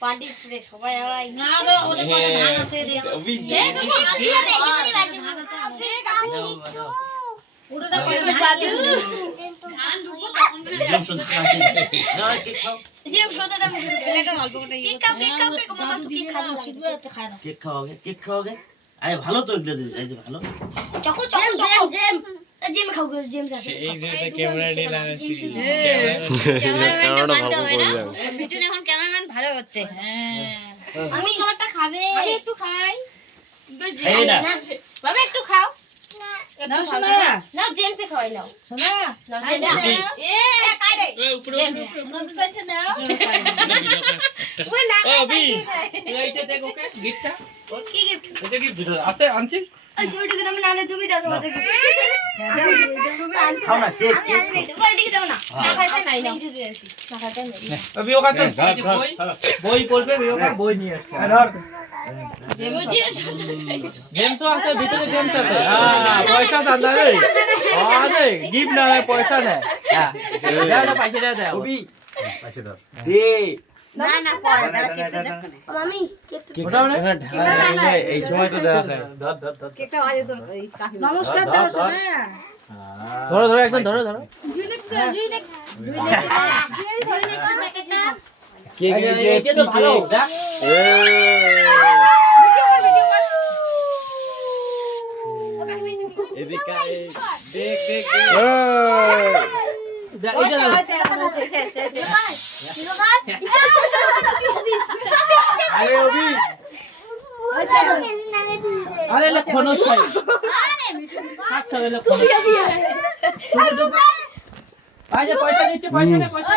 party spray সবাই আলাই না রে ওটা করে ধান আছে রে ওটা করে ধান ঢুকো তখন না কেক খাও যে সোদাটা মুখে ঢুকে এটা অল্প করে কেক খাও মামা তো কেক খাও শুধু তো খায় না কেক খাওগে আরে ভালো তো এগুলো এই যে ভালো চকো জেম খাও জেম আছে এই যে ক্যামেরা নিয়ে লাগাচ্ছি ক্যামেরাম্যানটা মানতে হবে না ভিডিও এখন ক্যামেরাম্যান ভালো হচ্ছে আমি খাবারটা খাবে আমি একটু খাই এই না বাবা একটু খাও নাও শোনা না জেমসে খাওয়াই নাও শোনা এই না এ কাটে এই উপরে পাইতে নাও ওই না অবি এইটা দেখ ওকে গিফটটা কি গিফট এটা গিফট আছে আনছি ওই ছবিটাকে আমি না তুমি দাও তোমাদের খাও না কেক ওই দিকে দাও না না খাইতে নাই না না খাইতে নাই অবি ওকা তো বই পড়বে ওকা বই নিয়ে আসছে জেমসও আছে ভিতরে জেমস আছে হ্যাঁ পয়সা চাঁদা রে আরে গিফট না পয়সা না হ্যাঁ দাও পয়সা দাও অবি পয়সা দাও দে না না পরে তারা কেকটা দেখ মামি ওটা না ঢালা এই সময় তো দেওয়া যায় কেকটা আজ তোর কাফি নমস্কার দাও শোনা ধরো একদম ধরো প্যাকেটটা কেক এটা তো ভালো দেখ এদিকে দেখ আরে অবি আরে লক্ষণ চাই আরে পয়সা দিচ্ছে পয়সা